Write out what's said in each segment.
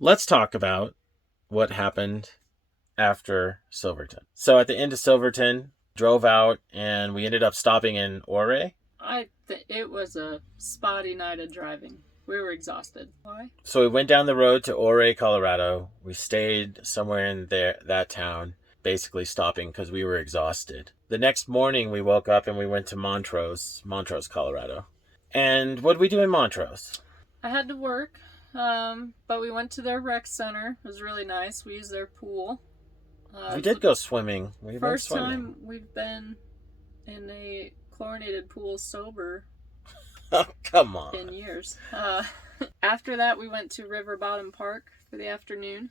Let's talk about what happened after Silverton. So at the end of Silverton, drove out and we ended up stopping in Ouray. It was a spotty night of driving. We were exhausted. Why? So we went down the road to Ouray, Colorado. We stayed somewhere in that town, basically stopping because we were exhausted. The next morning we woke up and we went to Montrose, Colorado. And what did we do in Montrose? I had to work, but we went to their rec center. It was really nice. We used their pool. We did go swimming. First time we've been in a chlorinated pool sober. Oh, come on. In years. After that, we went to Riverbottom Park for the afternoon.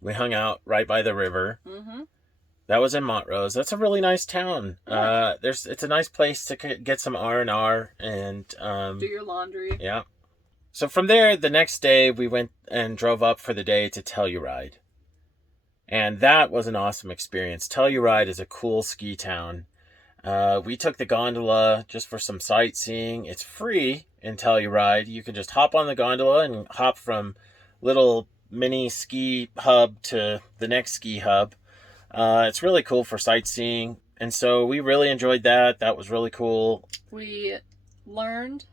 We hung out right by the river. Mm-hmm. That was in Montrose. That's a really nice town. Yeah. It's a nice place to get some R&R and do your laundry. Yeah. So from there, the next day we went and drove up for the day to Telluride. And that was an awesome experience. Telluride is a cool ski town. We took the gondola just for some sightseeing. It's free in Telluride. You can just hop on the gondola and hop from little mini ski hub to the next ski hub. It's really cool for sightseeing. And so we really enjoyed that. That was really cool. We learned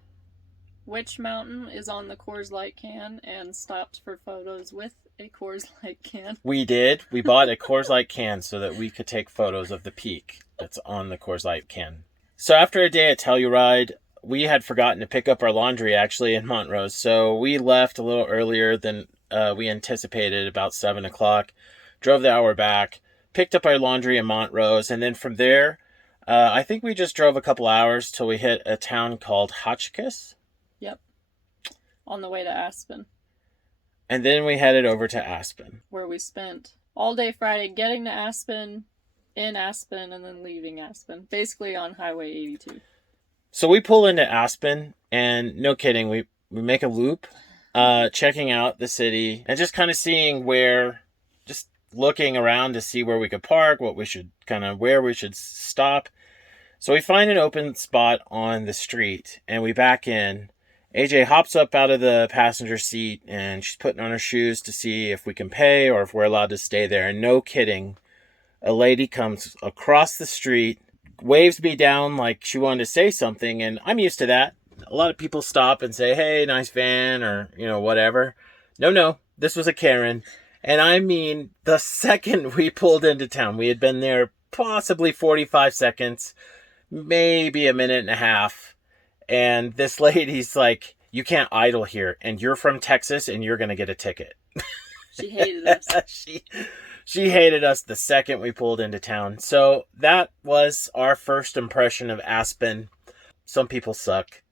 which mountain is on the Coors Light can and stopped for photos with a Coors Light can. We did. We bought a Coors Light can so that we could take photos of the peak that's on the Coors Light can. So after a day at Telluride, we had forgotten to pick up our laundry actually in Montrose. So we left a little earlier than we anticipated, about 7 o'clock. Drove the hour back, picked up our laundry in Montrose, and then from there, I think we just drove a couple hours till we hit a town called Hotchkiss. Yep. On the way to Aspen. And then we headed over to Aspen, where we spent all day Friday getting to Aspen, in Aspen, and then leaving Aspen. Basically on Highway 82. So we pull into Aspen, and no kidding, we make a loop, checking out the city, and just kind of seeing just looking around to see where we could park, where we should stop. So we find an open spot on the street, and we back in. AJ hops up out of the passenger seat and she's putting on her shoes to see if we can pay or if we're allowed to stay there. And no kidding, a lady comes across the street, waves me down like she wanted to say something. And I'm used to that. A lot of people stop and say, hey, nice van or, whatever. No, this was a Karen. And I mean, the second we pulled into town, we had been there possibly 45 seconds, maybe a minute and a half. And this lady's like, you can't idle here. And you're from Texas and you're going to get a ticket. She hated us. She hated us the second we pulled into town. So that was our first impression of Aspen. Some people suck.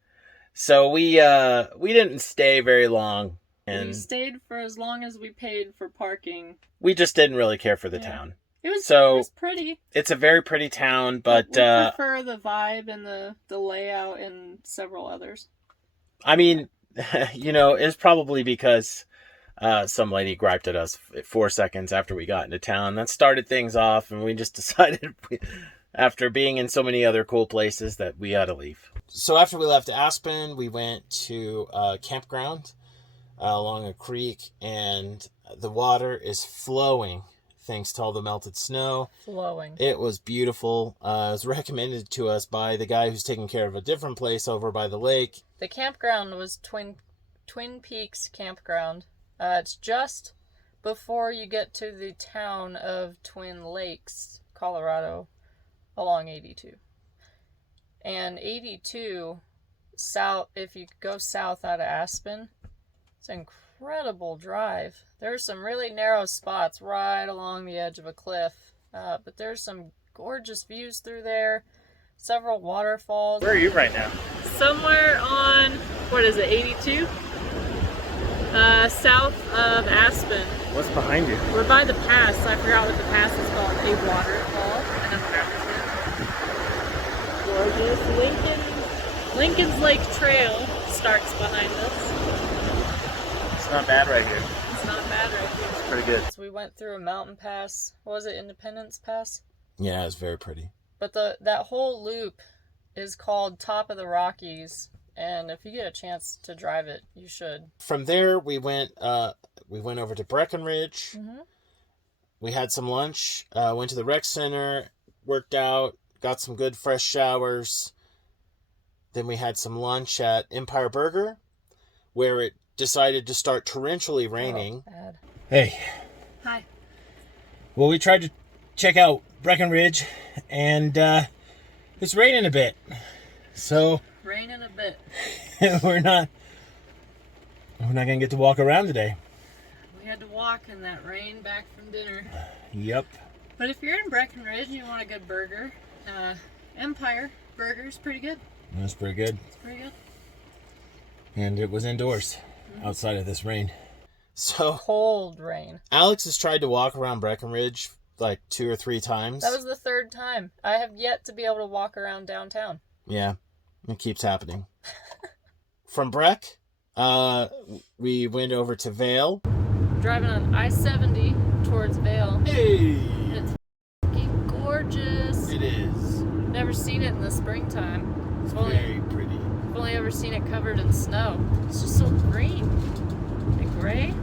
So we didn't stay very long. And we stayed for as long as we paid for parking. We just didn't really care for the town. It was pretty. It's a very pretty town, but... we prefer the vibe and the layout and several others. I mean, it's probably because some lady griped at us 4 seconds after we got into town. That started things off, and we just decided, after being in so many other cool places, that we ought to leave. So after we left Aspen, we went to Campground along a creek, and the water is flowing. Thanks to all the melted snow. Flowing. It was beautiful. It was recommended to us by the guy who's taking care of a different place over by the lake. The campground was Twin Peaks Campground. It's just before you get to the town of Twin Lakes, Colorado, along 82. And 82, south, if you go south out of Aspen, it's incredible drive. There's some really narrow spots right along the edge of a cliff, but there's some gorgeous views through there, several waterfalls. Where are you right now? Somewhere on, 82? South of Aspen. What's behind you? We're by the pass. I forgot what the pass is called. A waterfall. Gorgeous. Lincoln's Lake Trail starts behind us. It's not bad right here. It's not bad right here. It's pretty good. So we went through a mountain pass. What was it, Independence Pass? Yeah, it's very pretty. But that whole loop is called Top of the Rockies, and if you get a chance to drive it, you should. From there, we went we went over to Breckenridge. Mm-hmm. We had some lunch, went to the rec center, worked out, got some good fresh showers. Then we had some lunch at Empire Burger, where it decided to start torrentially raining. Oh, bad. Hey. Hi. Well, we tried to check out Breckenridge, and it's raining a bit. So Raining a bit. we're not gonna get to walk around today. We had to walk in that rain back from dinner. Yep. But if you're in Breckenridge and you want a good burger, Empire Burger's pretty good. That's pretty good. It's pretty good. And it was indoors, outside of this rain. So Cold rain. Alex has tried to walk around Breckenridge like 2 or 3 times. That was the 3rd time. I have yet to be able to walk around downtown. Yeah, it keeps happening. From Breck, we went over to Vale. Driving on I-70 towards Vale. Hey! It's fucking gorgeous. It is. Never seen it in the springtime. It's very pretty. I've only ever seen it covered in snow. It's just so green and gray.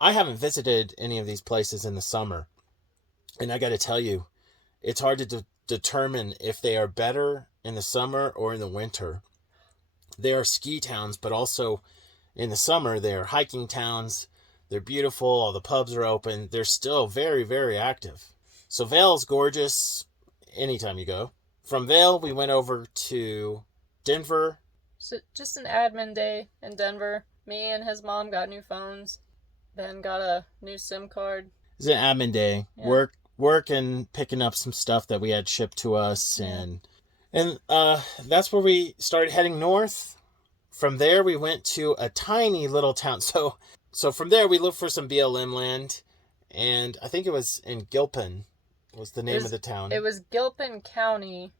I haven't visited any of these places in the summer. And I got to tell you, it's hard to determine if they are better in the summer or in the winter. They are ski towns, but also in the summer, they are hiking towns. They're beautiful. All the pubs are open. They're still very, very active. So Vale's gorgeous anytime you go. From Vale, we went over to Denver. So just an admin day in Denver. Me and his mom got new phones. Ben got a new SIM card. It's an admin day. Yeah. Work and picking up some stuff that we had shipped to us. And that's where we started heading north. From there, we went to a tiny little town. So from there, we looked for some BLM land. And I think it was in Gilpin was the name of the town. It was Gilpin County.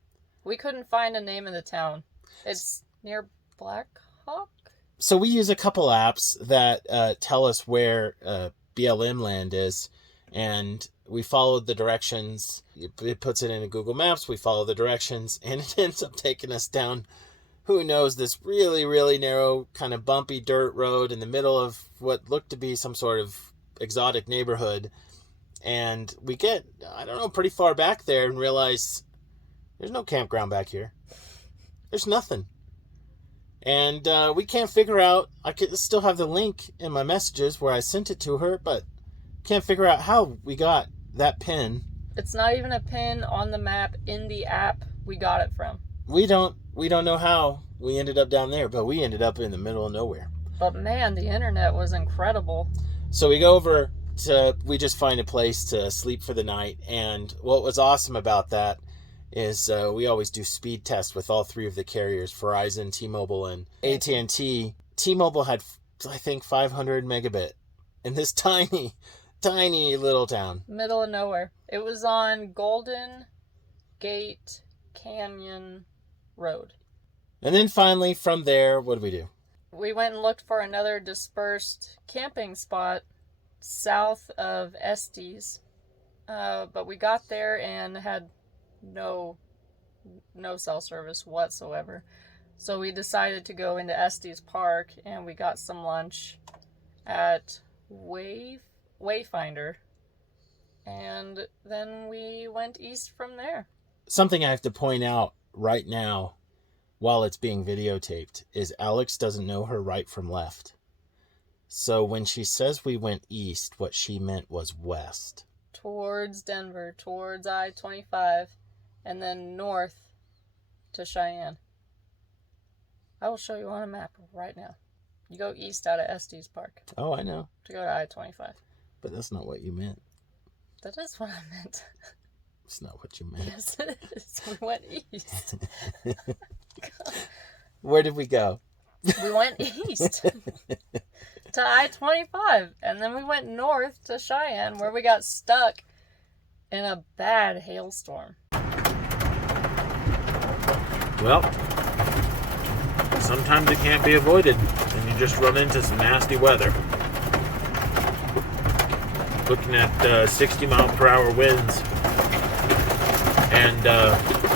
We couldn't find a name of the town. It's near Black Hawk? So we use a couple apps that tell us where BLM land is. And we followed the directions. It puts it into Google Maps. We follow the directions. And it ends up taking us down, who knows, this really, really narrow, kind of bumpy dirt road in the middle of what looked to be some sort of exotic neighborhood. And we get, I don't know, pretty far back there and realize there's no campground back here. There's nothing. And we can't figure out, I could still have the link in my messages where I sent it to her, but can't figure out how we got that pin. It's not even a pin on the map in the app we got it from. We don't know how we ended up down there, but we ended up in the middle of nowhere. But man, the internet was incredible. So we go over to, we just find a place to sleep for the night. And what was awesome about that is we always do speed tests with all 3 of the carriers, Verizon, T-Mobile, and AT&T. T-Mobile had, I think, 500 megabit in this tiny little town. Middle of nowhere. It was on Golden Gate Canyon Road. And then finally, from there, what did we do? We went and looked for another dispersed camping spot south of Estes. But we got there and had no cell service whatsoever. So we decided to go into Estes Park and we got some lunch at Wayfinder. And then we went east from there. Something I have to point out right now while it's being videotaped is Alex doesn't know her right from left. So when she says we went east, what she meant was west. Towards Denver, towards I-25, and then north to Cheyenne. I will show you on a map right now. You go east out of Estes Park. Oh, I know. To go to I-25. But that's not what you meant. That is what I meant. It's not what you meant. Yes, it is. We went east. Where did we go? We went east to I-25, and then we went north to Cheyenne, where we got stuck in a bad hailstorm. Well, sometimes it can't be avoided, and you just run into some nasty weather. Looking at 60 mile per hour winds and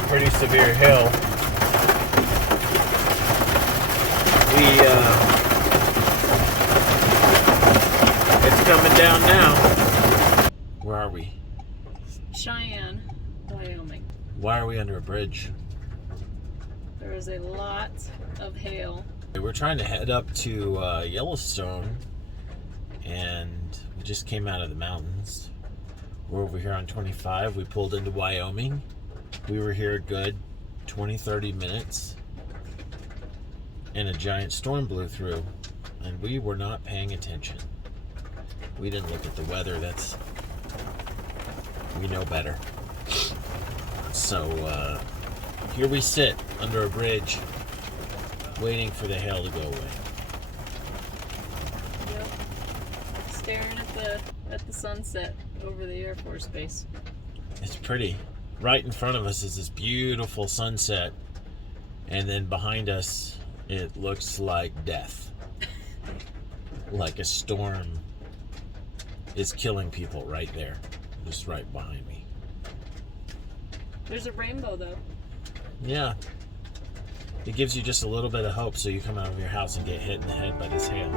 pretty severe hail. coming down now. Where are we? Cheyenne, Wyoming. Why are we under a bridge? There is a lot of hail. We're trying to head up to Yellowstone, and we just came out of the mountains. We're over here on 25. We pulled into Wyoming. We were here a good 20-30 minutes, and a giant storm blew through, and we were not paying attention. We didn't look at the weather. We know better. So here we sit under a bridge, waiting for the hail to go away. Yep. Staring at the sunset over the Air Force Base. It's pretty. Right in front of us is this beautiful sunset, and then behind us it looks like death. Like a storm is killing people right there, just right behind me. There's a rainbow though. Yeah. It gives you just a little bit of hope, so you come out of your house and get hit in the head by this hail.